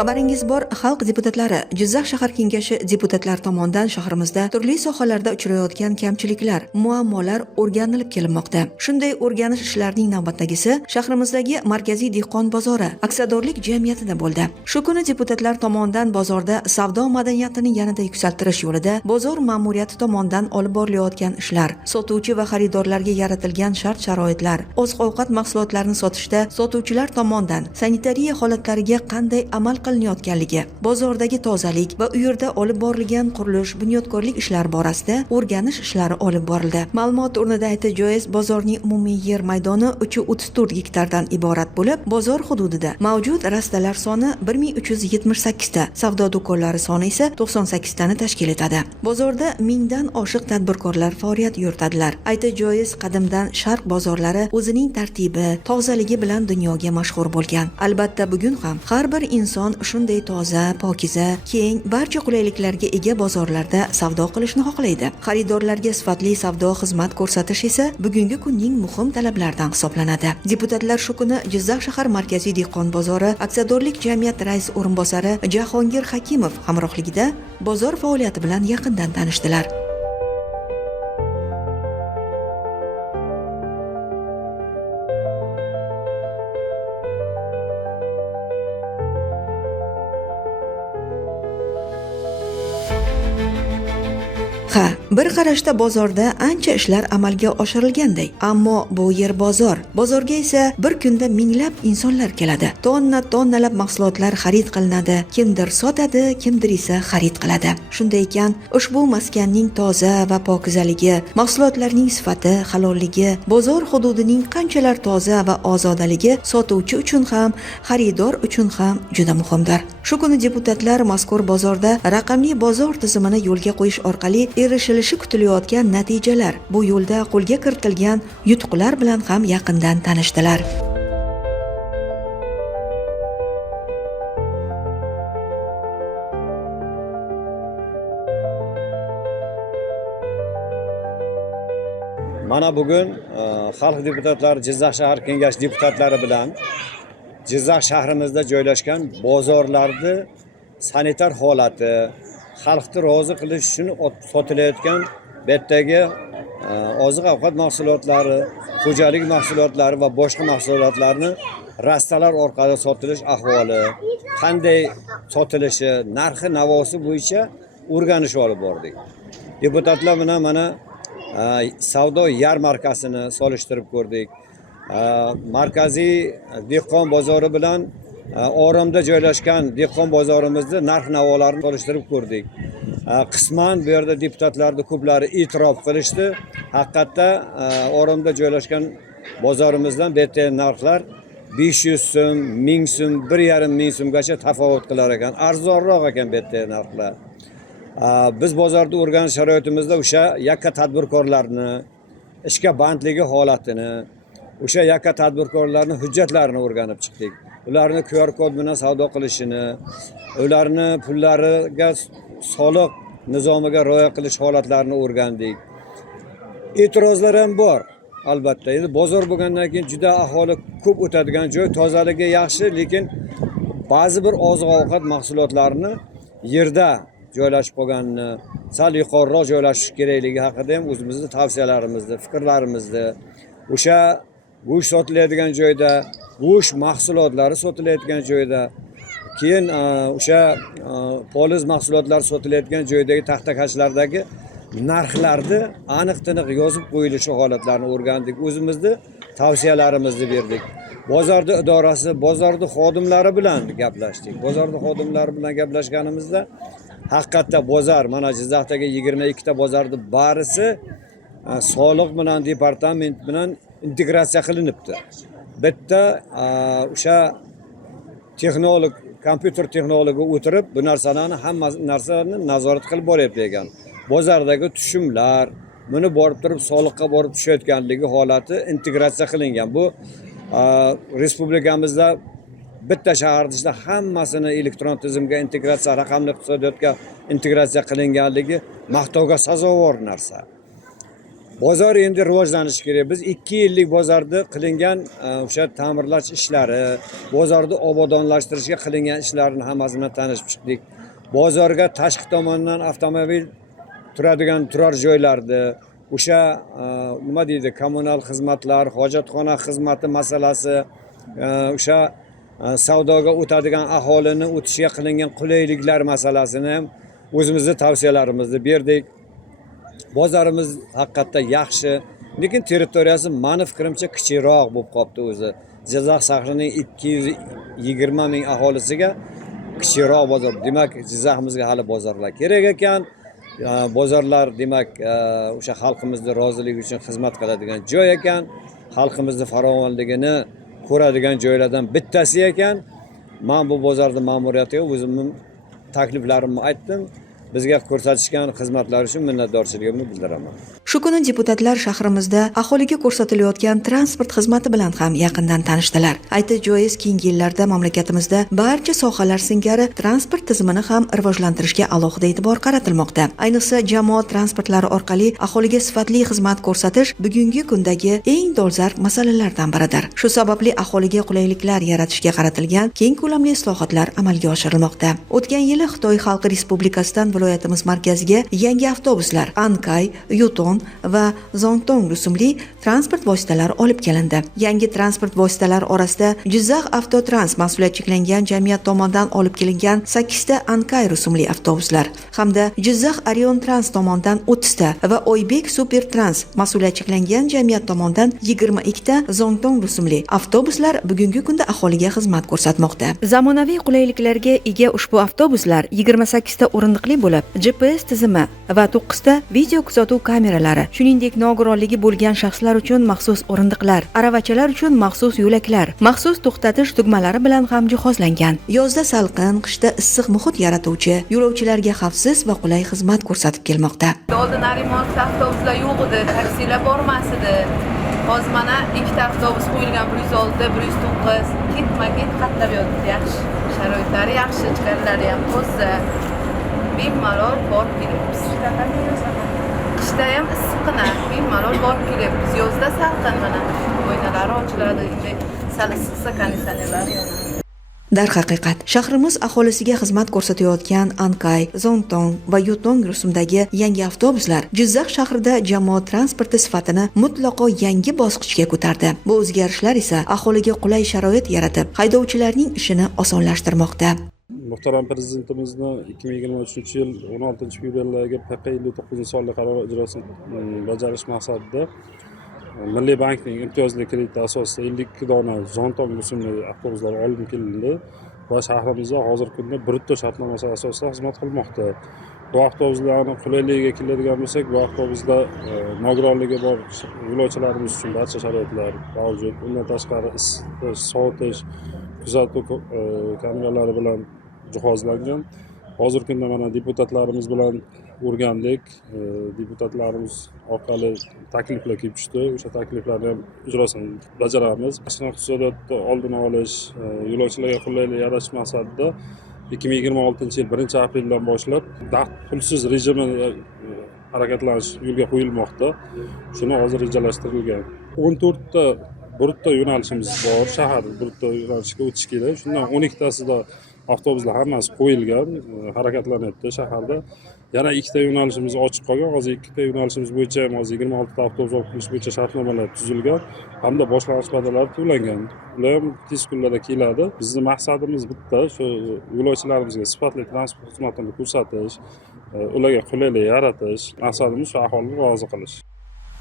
Xabaringiz bor, xalq deputatlari Jizzax shahar kengashi deputatlari tomonidan shahrimizda turli sohalarda uchrayotgan kamchiliklar, muammolar o'rganilib kelinmoqda. Shunday o'rganish ishlarining navbatdagisi shahrimizdagi markaziy dehqon bozori aksiyadorlik jamiyatida bo'ldi. Shu kuni deputatlar tomonidan bozorda savdo madaniyatini yanada yuksaltirish yo'lida bozor ma'muriyati tomonidan olib borilayotgan ishlar, sotuvchi va xaridorlarga yaratilgan shart-sharoitlar, oziq-ovqat mahsulotlarini sotishda sotuvchilar tomonidan sanitariya holatlariga qanday amal qilinayotganligi, bozordagi tozalik va u yerda olib borilgan qurilish, bunyodkorlik ishlari borasida o'rganish ishlari olib borildi. Ma'lumot o'rnida aytish joiz, bozorning umumiy yer maydoni 334 gektardan iborat bo'lib, bozor hududida mavjud rastalar soni 1378 ta, savdo do'konlari soni esa 98 tani tashkil etadi. Bozorda 1000 dan oshiq tadbirkorlar faoliyat yuritadilar. Aytish joiz, qadimdan Sharq bozorlari o'zining tartibi, tozaligi bilan dunyoga mashhur bo'lgan. Albatta, bugun ham har bir inson shunday toza, pokiza, keng, barcha qulayliklarga ega bozorlarda savdo qilishni xohlaydi. Xaridorlarga sifatli savdo xizmat ko'rsatish esa bugungi kunning muhim talablaridan hisoblanadi. Deputatlar shu kuni Jizzax shahar markaziy dehqon bozori aksiyadorlik jamiyati rais o'rinbosari Jahongir Hakimov hamrohligida bozor faoliyati bilan yaqindan tanishdilar. Ha, bir qarashda bozorda ancha ishlar amalga oshirilganday, ammo bu yer bozor. Bozorga esa bir kunda minglab insonlar keladi. Tonnalab mahsulotlar xarid qilinadi. Kimdir sotadi, kimdir esa xarid qiladi. Shunday ekan, ushbu maskanning toza va pokizaligi, mahsulotlarning sifati, halolligi, bozor hududining qanchalar toza va ozodaligi sotuvchi uchun ham, xaridor uchun ham juda muhimdir. Shu kuni deputatlar mazkur bozorda raqamli bozor tizimini yo'lga qo'yish orqali erishilishi kutilayotgan natijalar, bu yo'lda qo'lga kiritilgan yutuqlar bilan ham yaqindan tanishdilar. Mana bugun xalq deputatlari Jizzax shahar kengashi deputatlari bilan Jizzax shahrimizda joylashgan bozorlarni sanitar holati, xalqni rozi qilish uchun sotilayotgan betdagi oziq-ovqat mahsulotlari, xo'jalik mahsulotlari va boshqa mahsulotlarni rastalar orqali sotilish ahvoli, qanday sotilishi, narxi navosi bo'yicha o'rganish olib bordik. Deputatlar bilan mana savdo yarmarkasini solishtirib ko'rdik. Markaziy dehqon bozori bilan Oromda joylashgan dehqon bozorimizni narx-navolarini solishtirib ko'rdik. Qisman bu yerda deputatlarning ko'plari e'tirof qilishdi. Haqiqatda Oromda joylashgan bozorimizdan betdagi narxlar 500 so'm, 1000 so'm, 1,5 so'mgacha tafovut qilar ekan. Arzonroq ekan betdagi narxlar. Biz bozorda o'rganish sharoitimizda o'sha yakka tadbirkorlarni ishga bandligi holatini, o'sha yakka tadbirkorlarning hujjatlarini o'rganib chiqdik. Ularni QR kod bilan savdo qilishini, ularni pullariga soliq nizomiga rioya qilish holatlarini o'rgandik. E'tirozlar ham bor, albatta. Endi bozor bo'lgandan keyin juda aholi ko'p o'tadigan joy, tozaligi yaxshi, lekin ba'zi bir oziq-ovqat mahsulotlarini yerda joylashib qolganini, sal yuqoriroq joylashish kerakligi haqida ham o'zimizning tavsiyalarimizni, fikrlarimizni, o'sha go'sht sotiladigan joyda, go'sht mahsulotlari sotilayotgan joyda, keyin o'sha poliz mahsulotlari sotilayotgan joydagi taxtakachlardagi narxlarni aniq-tiniq yozib qo'yilishi holatlarini o'rgandik. O'zimizning tavsiyalarimizni berdik. Bozorda idorasi, bozorda xodimlari bilan gaplashdik. Bozorda xodimlari bilan gaplashganimizda haqiqatda bozor, mana Jizzaxdagi 22 ta bozorning barisi soliq bilan, departament bilan integratsiya qilinibdi. Bitta o'sha texnolog, kompyuter texnologi o'tirib bu narsalarni hamma narsani nazorat qilib boryapti ekan. Bozordagi tushumlar, buni borib turib soliqqa borib tushayotganligi holati integratsiya qilingan. Bu respublikamizda bitta shaharda ishla hammasini elektron tizimga integratsiya, raqamli iqtisodiyotga integratsiya qilinganligi maqtovga sazovor narsa. Bozor endi rivojlanishi kerak. Biz 2 yillik bozorda qilingan o'sha ta'mirlash ishlari, bozorni obodonlashtirishga qilingan ishlarni hammasi bilan tanishib chiqdik. Bozorga tashqi tomondan avtomobil turadigan turar joylarni, o'sha nima deydi, kommunal xizmatlar, hojatxona xizmati masalasi, o'sha savdoga o'tadigan aholini o'tishiga qilingan qulayliklar masalasini ham o'zimizning tavsiyalarimizni berdik. Bozorimiz haqiqatda yaxshi, lekin territoriyasi meni fikrimcha kichikroq bo'lib qolibdi o'zi. Jizzax shahrining 220 ming aholisiga kichikroq bozor. Demak, Jizzaximizga hali bozorlar kerak ekan. Bozorlar demak o'sha xalqimizning roziligi uchun xizmat qiladigan joy ekan. Xalqimizning farovonligini ko'radigan joylardan bittasi ekan. Men bu bozorning ma'muriyatiga o'zimning takliflarimni aytdim. Bizga ko'rsatishgan xizmatlar uchun minnatdorchiligimni bildiraman. Shu kuni deputatlar shahrimizda aholiga ko'rsatilayotgan transport xizmati bilan ham yaqindan tanishdilar. Aytish joiz, keyingi yillarda mamlakatimizda barcha sohalar singari transport tizimini ham rivojlantirishga alohida e'tibor qaratilmoqda. Ayniqsa, jamoat transportlari orqali aholiga sifatli xizmat ko'rsatish bugungi kundagi eng dolzarb masalalardan biridir. Shu sababli aholiga qulayliklar yaratishga qaratilgan keng ko'lamli islohotlar amalga oshirilmoqda. O'tgan yili Xitoy Xalq Respublikasidan viloyatimiz markaziga yangi avtobuslar Ankay, Yuton va Zongtong rusumli transport vositalari olib kelindi. Yangi transport vositalari orasida Jizzax Avtotrans mas'uliyat cheklangan jamiyat tomonidan olib kelingan 8 ta Ankay rusumli avtobuslar hamda Jizzax Arion Trans tomonidan 30 ta va Oybek Super Trans mas'uliyat cheklangan jamiyat tomonidan 22 ta Zongtong rusumli avtobuslar bugungi kunda aholiga xizmat ko'rsatmoqda. Zamonaviy qulayliklarga ega ushbu avtobuslar 28 ta o'rindiqli bo'lib, GPS tizimi va 9 ta video kuzatuv kameralari, shuningdek nogironligi bo'lgan shaxslar uchun maxsus o'rindiqlar, aravachalar uchun maxsus yo'laklar, maxsus to'xtatish tugmalari bilan ham jihozlangan. Yozda salqin, qishda issiq muhit yaratuvchi, yo'lovchilarga xavfsiz va qulay xizmat ko'rsatib kelmoqda. Oldin remont avtobuslar yo'q edi, taksilar bormas edi. Hozir mana 2 ta avtobus qo'yilgan, 106, 109, ketma-ket qatnab yotibdi. Yaxshi, sharoitlari yaxshi, chiqarlari ham toza. Bemalol borib kelamiz. Qishda ham issiqqina, bemalol borib kelamiz. Yozda salqin, mana oynalar ochiladi, endi sal issiqsa konditsionerlar yonadi. Darhaqiqat, shahrimiz aholisiga xizmat ko'rsatayotgan Ankay, Zongtong va Yutong rusumdagi yangi avtobuslar Jizzax shahrida jamoat transporti sifatini mutlaqo yangi bosqichga ko'tardi. Bu o'zgarishlar esa aholiga qulay sharoit yaratib, haydovchilarning ishini osonlashtirmoqda. Muhtaram Prezidentimizni 2023 yil 16-fevraldagi PQ59-sonli qarori ijrosini bajarish maqsadida Milliy bankning imtiyozli krediti asosida 52 dona Zongtong rusumli avtobuslar olib kelindi va shahrimizda hozirgi kunda brutto shartnomasi asosida xizmat qilmoqda. Bu avtobuslarning qulayligiga keladigan bo'lsak, bu avtobusda nogironligi bor yo'lovchilarimiz uchun barcha sharoitlar mavjud. Undan tashqari isitish, sovutish, kuzatuv kameralari bilan jihozlangan. Hozirgi kunda mana deputatlarimiz bilan o'rgandik. Deputatlarimiz orqali takliflar kelib tushdi. O'sha takliflarni ham ijrosini bajaramiz. Tashqi iqtisodiyotni oldini olish, yo'lovchilarga qulaylik yaratish maqsadida 2026 yil 1-apreldan boshlab pulsiz rejimi harakatlanish yo'lga qo'yilmoqda. Shuni hozir rejalashtirilgan. 14 ta brutto yo'nalishimiz bor, shahar brutto yo'nalishiga o'tish kerak. Shundan 12 tasida avtobuslar hammasi qo'yilgan, harakatlanyapti shaharda. Yana 2 ta yo'nalishimiz ochiq qolgan. Hozir 2 ta yo'nalishimiz bo'yicha ham hozir 26 ta avtobus olib kelish bo'yicha shartnomalar tuzilgan hamda boshlang'ich badallari to'langan. Ular ham tez kunlarda keladi. Bizning maqsadimiz bitta, shu yo'lovchilarimizga sifatli transport xizmatini ko'rsatish, ularga qulaylik yaratish, maqsadimiz shu aholini rozi qilish.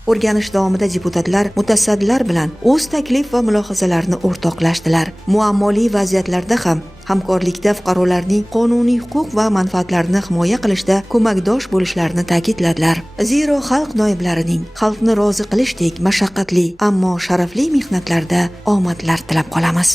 O'rganish davomida deputatlar mutasaddilar bilan o'z taklif va mulohazalarini o'rtoqlashdilar. Muammoli vaziyatlarda ham hamkorlikda fuqarolarning qonuniy huquq va manfaatlarini himoya qilishda ko'makdosh bo'lishlarini ta'kidladilar. Zero xalq noiblarining xalqni rozi qilishdek mashaqqatli, ammo sharafli mehnatlarda omadlar tilab qolamiz.